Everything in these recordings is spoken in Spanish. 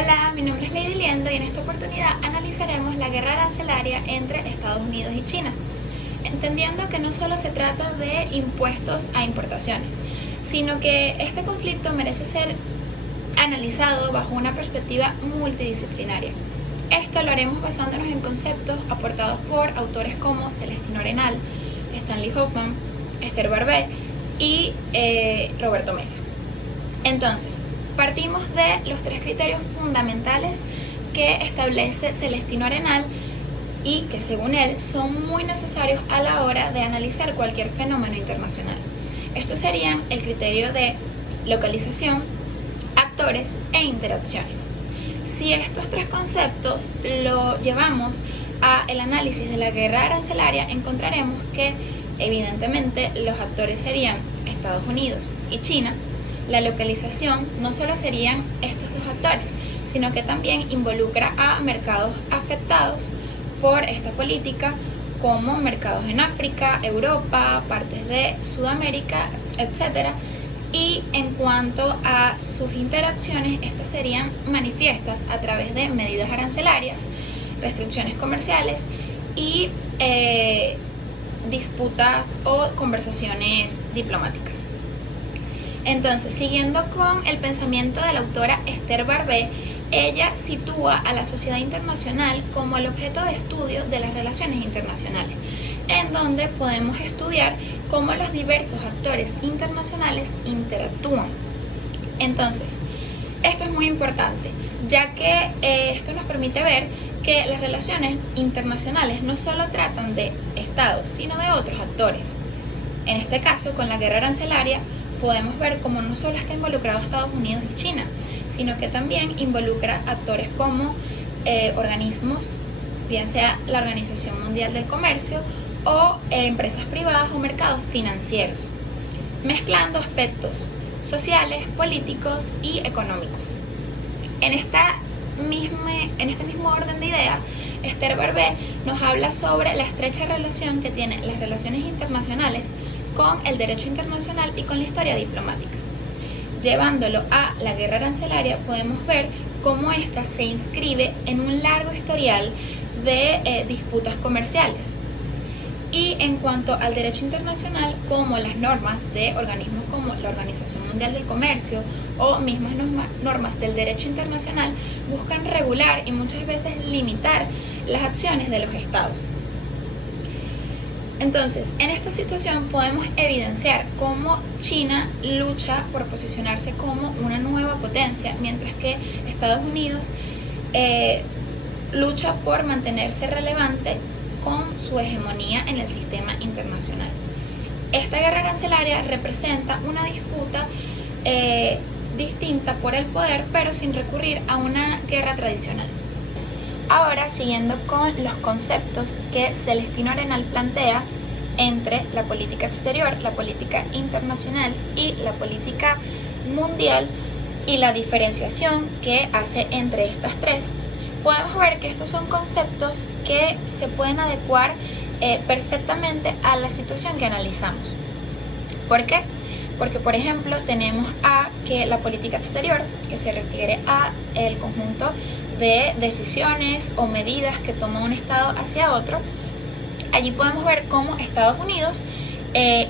Hola, mi nombre es Lady Liendo y en esta oportunidad analizaremos la guerra arancelaria entre Estados Unidos y China, entendiendo que no solo se trata de impuestos a importaciones, sino que este conflicto merece ser analizado bajo una perspectiva multidisciplinaria. Esto lo haremos basándonos en conceptos aportados por autores como Celestino Arenal, Stanley Hoffman, Esther Barbé y Roberto Mesa. Entonces, partimos de los tres criterios fundamentales que establece Celestino Arenal y que según él son muy necesarios a la hora de analizar cualquier fenómeno internacional. Estos serían el criterio de localización, actores e interacciones. Si estos tres conceptos lo llevamos al análisis de la guerra arancelaria, encontraremos que evidentemente los actores serían Estados Unidos y China. La localización no solo serían estos dos actores, sino que también involucra a mercados afectados por esta política, como mercados en África, Europa, partes de Sudamérica, etc. Y en cuanto a sus interacciones, estas serían manifiestas a través de medidas arancelarias, restricciones comerciales y disputas o conversaciones diplomáticas. Entonces, siguiendo con el pensamiento de la autora Esther Barbé, ella sitúa a la sociedad internacional como el objeto de estudio de las relaciones internacionales, en donde podemos estudiar cómo los diversos actores internacionales interactúan. Entonces, esto es muy importante, ya que esto nos permite ver que las relaciones internacionales no solo tratan de estados, sino de otros actores. En este caso, con la guerra arancelaria, podemos ver cómo no solo está involucrado Estados Unidos y China, sino que también involucra actores como organismos, bien sea la Organización Mundial del Comercio o empresas privadas o mercados financieros, mezclando aspectos sociales, políticos y económicos. En este mismo orden de ideas, Esther Barbé nos habla sobre la estrecha relación que tienen las relaciones internacionales con el derecho internacional y con la historia diplomática. Llevándolo a la guerra arancelaria, podemos ver cómo ésta se inscribe en un largo historial de disputas comerciales. Y en cuanto al derecho internacional, como las normas de organismos como la Organización Mundial del Comercio o mismas normas del derecho internacional buscan regular y muchas veces limitar las acciones de los estados. Entonces, en esta situación podemos evidenciar cómo China lucha por posicionarse como una nueva potencia, mientras que Estados Unidos lucha por mantenerse relevante con su hegemonía en el sistema internacional. Esta guerra arancelaria representa una disputa distinta por el poder, pero sin recurrir a una guerra tradicional. Ahora, siguiendo con los conceptos que Celestino Arenal plantea entre la política exterior, la política internacional y la política mundial, y la diferenciación que hace entre estas tres, podemos ver que estos son conceptos que se pueden adecuar perfectamente a la situación que analizamos. ¿Por qué? Porque, por ejemplo, tenemos que la política exterior, que se refiere a el conjunto de decisiones o medidas que toma un Estado hacia otro. Allí podemos ver cómo Estados Unidos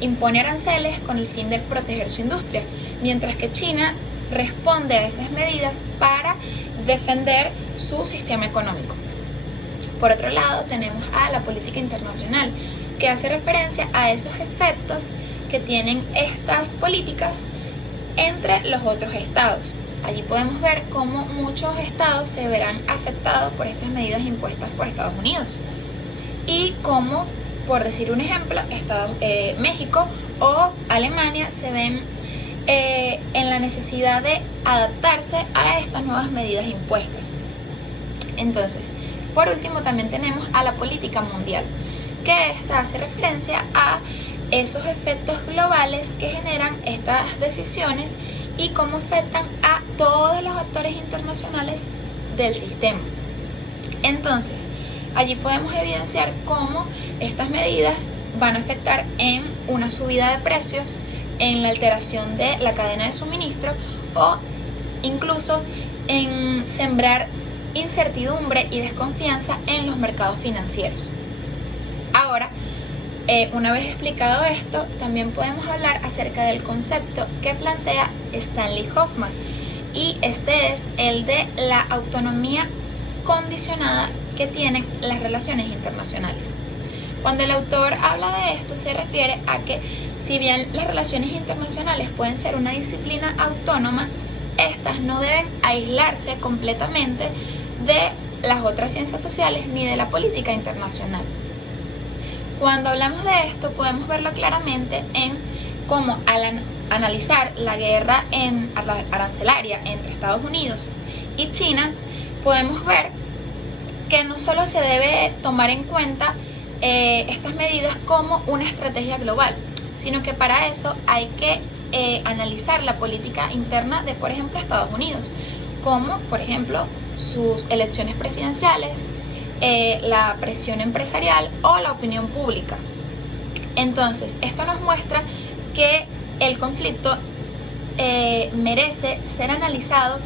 impone aranceles con el fin de proteger su industria, mientras que China responde a esas medidas para defender su sistema económico. Por otro lado, tenemos a la política internacional, que hace referencia a esos efectos que tienen estas políticas entre los otros estados. Allí podemos ver cómo muchos estados se verán afectados por estas medidas impuestas por Estados Unidos y cómo, por decir un ejemplo, México o Alemania se ven en la necesidad de adaptarse a estas nuevas medidas impuestas. Entonces, por último, también tenemos a la política mundial, que esta hace referencia a esos efectos globales que generan estas decisiones y cómo afectan a todos los actores internacionales del sistema. Entonces, allí podemos evidenciar cómo estas medidas van a afectar en una subida de precios, en la alteración de la cadena de suministro o incluso en sembrar incertidumbre y desconfianza en los mercados financieros. Ahora, una vez explicado esto, también podemos hablar acerca del concepto que plantea Stanley Hoffmann, y este es el de la autonomía condicionada que tienen las relaciones internacionales. Cuando el autor habla de esto, se refiere a que si bien las relaciones internacionales pueden ser una disciplina autónoma, estas no deben aislarse completamente de las otras ciencias sociales ni de la política internacional. Cuando hablamos de esto, podemos verlo claramente en cómo al analizar la guerra arancelaria entre Estados Unidos y China, podemos ver que no solo se debe tomar en cuenta estas medidas como una estrategia global, sino que para eso hay que analizar la política interna de, por ejemplo, Estados Unidos, como, por ejemplo, sus elecciones presidenciales, la presión empresarial o la opinión pública. Entonces, esto nos muestra que el conflicto merece ser analizado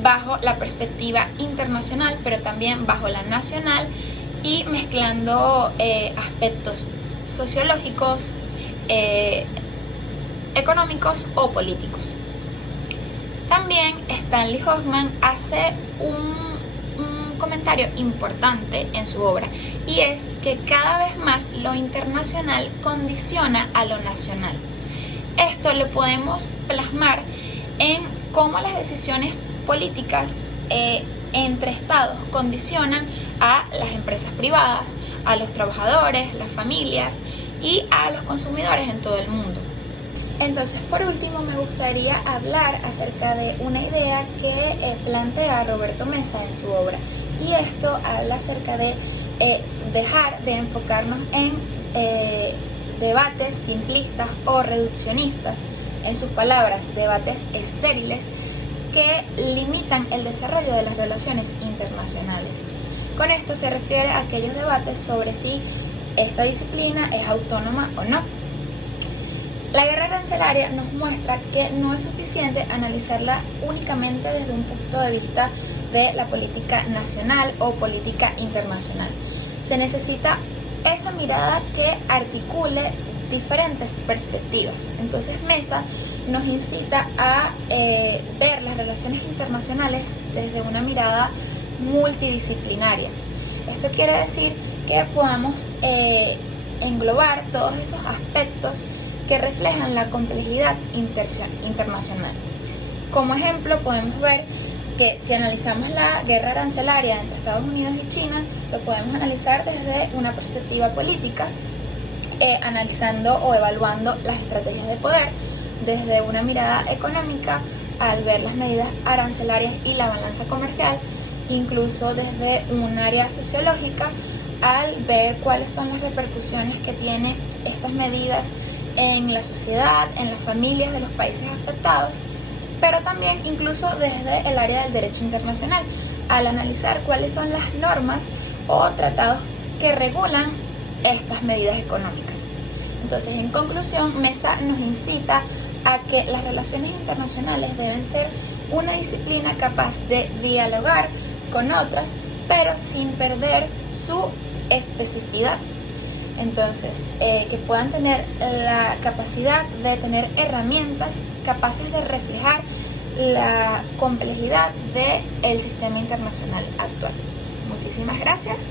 bajo la perspectiva internacional, pero también bajo la nacional, y mezclando aspectos sociológicos, económicos o políticos. También Stanley Hoffmann hace un comentario importante en su obra, y es que cada vez más lo internacional condiciona a lo nacional. Esto lo podemos plasmar en cómo las decisiones políticas entre estados condicionan a las empresas privadas, a los trabajadores, las familias y a los consumidores en todo el mundo. Entonces, por último, me gustaría hablar acerca de una idea que plantea Roberto Mesa en su obra, y esto habla acerca de dejar de enfocarnos en debates simplistas o reduccionistas, en sus palabras, debates estériles que limitan el desarrollo de las relaciones internacionales. Con esto se refiere a aquellos debates sobre si esta disciplina es autónoma o no. La guerra arancelaria nos muestra que no es suficiente analizarla únicamente desde un punto de vista de la política nacional o política internacional. Se necesita esa mirada que articule diferentes perspectivas. Entonces Mesa nos incita a ver las relaciones internacionales desde una mirada multidisciplinaria. Esto quiere decir que podamos englobar todos esos aspectos que reflejan la complejidad internacional. Como ejemplo, podemos ver que si analizamos la guerra arancelaria entre Estados Unidos y China, lo podemos analizar desde una perspectiva política, analizando o evaluando las estrategias de poder, desde una mirada económica, al ver las medidas arancelarias y la balanza comercial, incluso desde un área sociológica, al ver cuáles son las repercusiones que tienen estas medidas en la sociedad, en las familias de los países afectados, pero también incluso desde el área del derecho internacional, al analizar cuáles son las normas o tratados que regulan estas medidas económicas. Entonces, en conclusión, Mesa nos incita a que las relaciones internacionales deben ser una disciplina capaz de dialogar con otras, pero sin perder su especificidad. Entonces, que puedan tener la capacidad de tener herramientas capaces de reflejar la complejidad del sistema internacional actual. Muchísimas gracias.